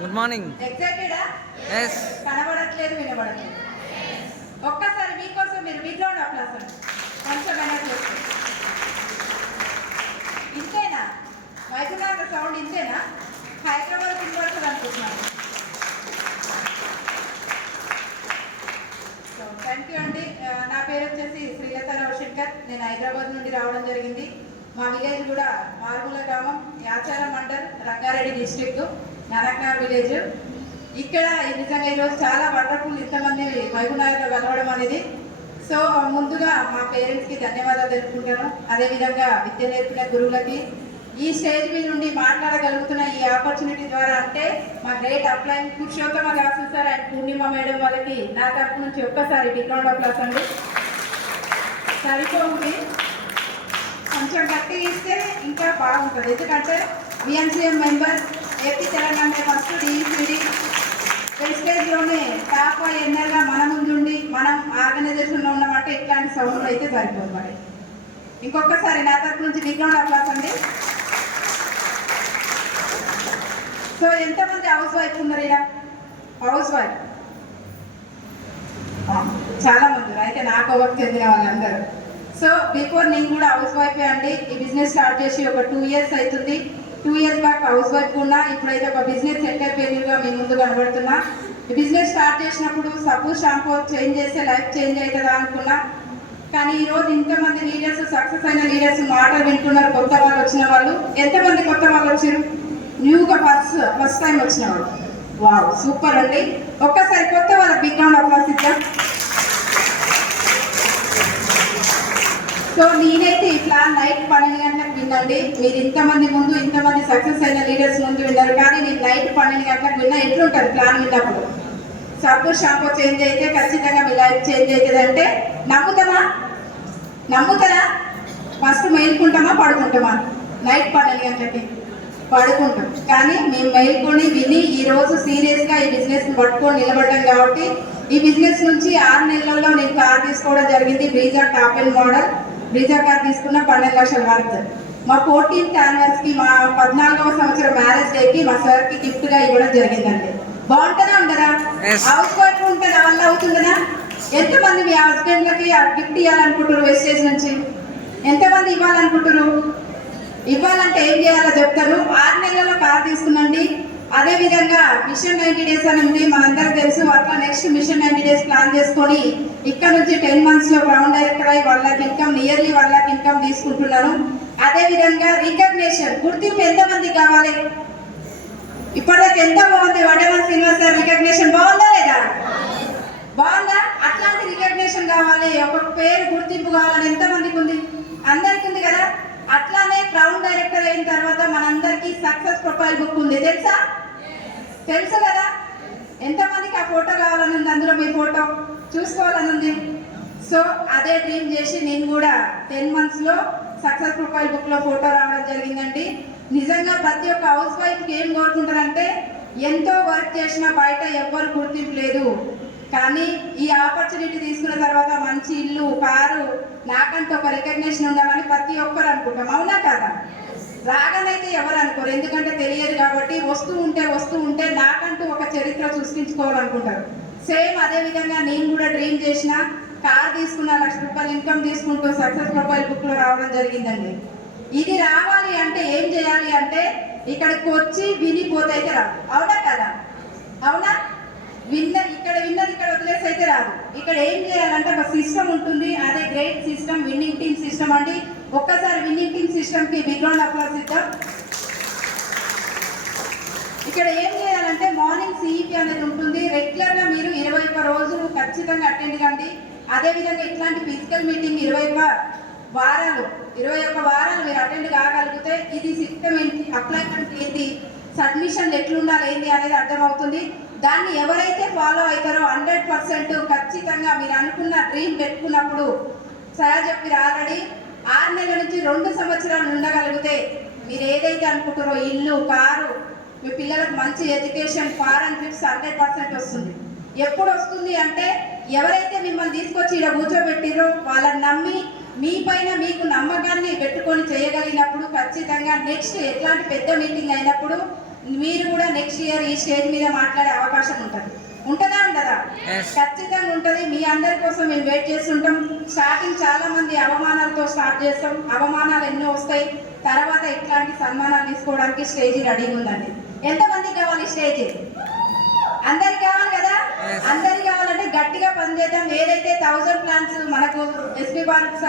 Good morning. ఎగ్జైటెడా? yes. కనబడట్లేదు, వినబడట్లేదు. ఒక్కసారి మీకోసం మీరు బిగ్ రౌండ్ అప్లాస్ అండి. కొంచెం వెనక్కి వస్తే ఇంతేనా? వైద్యనాథ సౌండ్ ఇంతేనా? హైదరాబాద్ వినబడుతుంది అనుకుంటున్నాను. సో థ్యాంక్ యూ అండి. నా పేరు వచ్చేసి శ్రీలత రవిశంకర్. నేను హైదరాబాద్ నుండి రావడం జరిగింది. మా విలేజ్ కూడా మారుమూల గ్రామం, యాచారం మండల్, రంగారెడ్డి డిస్ట్రిక్ట్, నరక్నార్ విలేజ్. ఇక్కడ నిజంగా ఈరోజు చాలా వండర్ఫుల్ ఇంతమంది వైగుణాలలో కలవడం అనేది. సో ముందుగా మా పేరెంట్స్కి ధన్యవాదాలు తెలుపుకుంటాను. అదేవిధంగా విద్య నేర్పిన గురువులకి, ఈ స్టేజ్ మీద నుండి మాట్లాడగలుగుతున్న ఈ ఆపర్చునిటీ ద్వారా అంటే మా great upline Purushottama Dasu sir and Purnima madam వాళ్ళకి నా తరఫు నుంచి ఒక్కసారి బిగ్ రౌండ్ అప్లాస్ అండి. సరిపోతుంది, కొంచెం గట్టి ఇస్తే ఇంకా బాగుంటుంది. ఎందుకంటే విఎన్సిఎం మెంబర్, ఏపీ తెలంగాణ ఫస్ట్ డిఈసిడి ప్రెస్టేజ్లోనే టాప్ ఎన్నర్గా మన ముందుండి మనం ఆర్గనైజేషన్లో ఉన్నామంటే ఇట్లాంటి సౌండ్లు అయితే సరిపోదు. మరి ఇంకొకసారి నా తరఫు నుంచి బిగ్ రౌండ్ అప్లాస్ అండి. సో ఎంతమంది హౌస్ వైఫ్ ఉన్నారు ఇక్కడ? హౌస్ వైఫ్ చాలా మంది, అయితే నాకు ఒకటి చెందిన వాళ్ళందరూ. సో బిఫోర్ నేను కూడా హౌస్ వైఫే అండి. ఈ బిజినెస్ స్టార్ట్ చేసి ఒక 2 years అవుతుంది. 2 years బ్యాక్ హౌస్ వైఫ్ ఉన్నా, ఇప్పుడైతే ఒక బిజినెస్ ఎంటర్‌ప్రెన్యూర్గా మీ ముందు కనబడుతున్నా. ఈ బిజినెస్ స్టార్ట్ చేసినప్పుడు సబ్బు షాంపూ చేంజ్ చేస్తే లైఫ్ చేంజ్ అవుతుందా అనుకున్నా. కానీ ఈరోజు ఇంతమంది లీడర్స్, సక్సెస్ అయిన లీడర్స్ మాటలు వింటున్నారు. కొత్త వాళ్ళు వచ్చిన వాళ్ళు ఎంతమంది కొత్త వాళ్ళు వచ్చారు? న్యూగా ఫస్ట్ టైం వచ్చిన వాళ్ళు. వావ్, సూపర్ అండి. ఒక్కసారి కొత్త వాళ్ళ బిగ్ రౌండ్ అప్లాస్ ఇద్దాం. సో నేనైతే ఈ ప్లాన్ నైట్ 12 గంటలకు వినండి. మీరు ఇంతమంది ముందు, ఇంతమంది సక్సెస్ అయిన లీడర్స్ ముందు విన్నారు, కానీ నేను నైట్ 12 గంటలకు విన్నా. ఎట్లుంటుంది ప్లాన్ విన్నప్పుడు? సబ్బు షాంపూ చేంజ్ అయితే ఖచ్చితంగా మీ లైఫ్ చేంజ్ అవుతుంది అంటే నమ్ముతారా? ఫస్ట్ మేల్కుంటామా పడుకుంటామా? నైట్ 12 గంటలకి పడుకుంటాం. కానీ మేము మేల్కొని విని ఈరోజు సీరియస్గా ఈ బిజినెస్ని పట్టుకొని నిలబడ్డాం కాబట్టి ఈ బిజినెస్ నుంచి 6 నెలల్లో నేను కార్ తీసుకోవడం జరిగింది. Brezza top and model Brezza car తీసుకున్న 12 లక్షల వర్త్. మా 14th యానివర్సరీకి, మా 14వ సంవత్సరం మ్యారేజ్ డేకి మా సార్కి గిఫ్ట్గా ఇవ్వడం జరిగిందండి. బాగుంటుందా ఉండదా? హౌస్ వైఫ్ ఉంటే నా వల్ల అవుతుందా? ఎంతమంది మీ హస్బెండ్లకి గిఫ్ట్ ఇవ్వాలనుకుంటారు? వెస్టేజ్ నుంచి ఎంతమంది ఇవ్వాలనుకుంటారు? ఇవ్వాలంటే ఏం చేయాలో చెప్తారు. 6 నెలల్లో కార్ తీసుకున్నాండి. అదేవిధంగా మిషన్ 90 days అని ఉంది, మనందరికి తెలుసు. అట్లా నెక్స్ట్ మిషన్ 90 days ప్లాన్ చేసుకొని ఇక్కడ నుంచి 10 monthsలో గ్రౌండ్ డైరెక్టర్ అయి 1 lakh income, nearly 1 lakh income తీసుకుంటున్నాను. అదేవిధంగా రికగ్నేషన్, గుర్తింపు ఎంతమంది కావాలి? ఇప్పటిదాకా ఎంత బాగుంది? వడమన్ శ్రీనివాస్ సార్ రికగ్నేషన్ బాగుందా లేదా? బాగుందా? అట్లాంటి రికగ్నేషన్ కావాలి, ఒక పేరు గుర్తింపు కావాలని ఎంతమందికి ఉంది? అందరికి ఉంది కదా. అట్లానే క్రౌన్ డైరెక్టర్ అయిన తర్వాత మనందరికీ సక్సెస్ ప్రొఫైల్ బుక్ ఉంది, తెలుసు కదా. ఎంతమందికి ఆ ఫోటో కావాలని ఉంది? అందులో మీ ఫోటో చూసుకోవాలని ఉంది. సో అదే డ్రీమ్ చేసి నేను కూడా 10 monthsలో సక్సెస్ ప్రొఫైల్ బుక్లో ఫోటో రావడం జరిగిందండి. నిజంగా ప్రతి ఒక్క హౌస్ వైఫ్కి ఏం కోరుకుంటారంటే, ఎంతో వర్క్ చేసినా బయట ఎవ్వరు గుర్తింపు లేదు, కానీ ఈ ఆపర్చునిటీ తీసుకున్న తర్వాత మంచి ఇల్లు, కారు, నాకంటూ ఒక రికగ్నేషన్ ఉండాలని ప్రతి ఒక్కరు అనుకుంటాం. అవునా కదా? రాగానైతే ఎవరు అనుకోరు, ఎందుకంటే తెలియదు కాబట్టి. వస్తూ ఉంటే నాకంటూ ఒక చరిత్ర సృష్టించుకోవాలనుకుంటారు. సేమ్ అదే విధంగా నేను కూడా డ్రీమ్ చేసిన, కార్ తీసుకున్న, 1 lakh రూపాయలు ఇన్కమ్ తీసుకుంటూ సక్సెస్ ప్రొఫైల్ బుక్లో రావడం జరిగిందండి. ఇది రావాలి అంటే ఏం చేయాలి అంటే, ఇక్కడికి వచ్చి వినిపోతే అయితే రాదు. అవునా కదా? అవునా? ఇక్కడ విన్నది ఇక్కడ వదిలేసి అయితే రాదు. ఇక్కడ ఏం చేయాలంటే ఒక సిస్టమ్ ఉంటుంది, అదే grade system, winning team system అండి. ఒక్కసారి విన్నింగ్ టీమ్ సిస్టమ్కి బిగ్ రౌండ్ అప్లాస్ ఇద్దాం. ఇక్కడ ఏం చేయాలంటే మార్నింగ్ సిఈపి అనేది ఉంటుంది. రెగ్యులర్గా మీరు 21 రోజులు ఖచ్చితంగా అటెండ్ కండి. అదేవిధంగా ఇట్లాంటి ఫిజికల్ మీటింగ్ 21 వారాలు మీరు అటెండ్ కాగలిగితే ఇది సిస్టమ్ ఏంటి, అప్లైమెంట్ ఏంటి, సబ్మిషన్లు ఎట్లుండాలి ఏంటి అనేది అర్థమవుతుంది. దాన్ని ఎవరైతే ఫాలో అవుతారో 100% ఖచ్చితంగా మీరు అనుకున్న డ్రీమ్ పెట్టుకున్నప్పుడు సార్ చెప్పి ఆల్రెడీ 6 నెలల నుంచి 2 సంవత్సరాలు ఉండగలిగితే మీరు ఏదైతే అనుకుంటారో ఇల్లు, కారు, మీ పిల్లలకు మంచి ఎడ్యుకేషన్, ఫారెన్ ట్రిప్స్ 100% వస్తుంది. ఎప్పుడు వస్తుంది అంటే, ఎవరైతే మిమ్మల్ని తీసుకొచ్చి ఇలా కూర్చోబెట్టిరో వాళ్ళని నమ్మి మీ పైన మీకు నమ్మకాన్ని పెట్టుకొని చేయగలిగినప్పుడు ఖచ్చితంగా నెక్స్ట్ ఎట్లాంటి పెద్ద మీటింగ్ అయినప్పుడు మీరు కూడా నెక్స్ట్ ఇయర్ ఈ స్టేజ్ మీద మాట్లాడే అవకాశం ఉంటుంది. ఉంటుందా ఉండదా? ఖచ్చితంగా ఉంటుంది. మీ అందరి కోసం మేము వెయిట్ చేస్తుంటాం. స్టార్టింగ్ చాలా మంది అవమానాలతో స్టార్ట్ చేస్తాం. అవమానాలు ఎన్నో వస్తాయి. తర్వాత ఇట్లాంటి సన్మానాలు తీసుకోవడానికి స్టేజ్ రెడీగా ఉందండి. ఎంతమందికి కావాలి స్టేజ్? అందరికి కావాలి కదా? అందరికి కావాలంటే గట్టిగా పనిచేద్దాం. ఏదైతే 1000 ప్లాన్స్ మనకు ఎస్పీ భారత్ సార్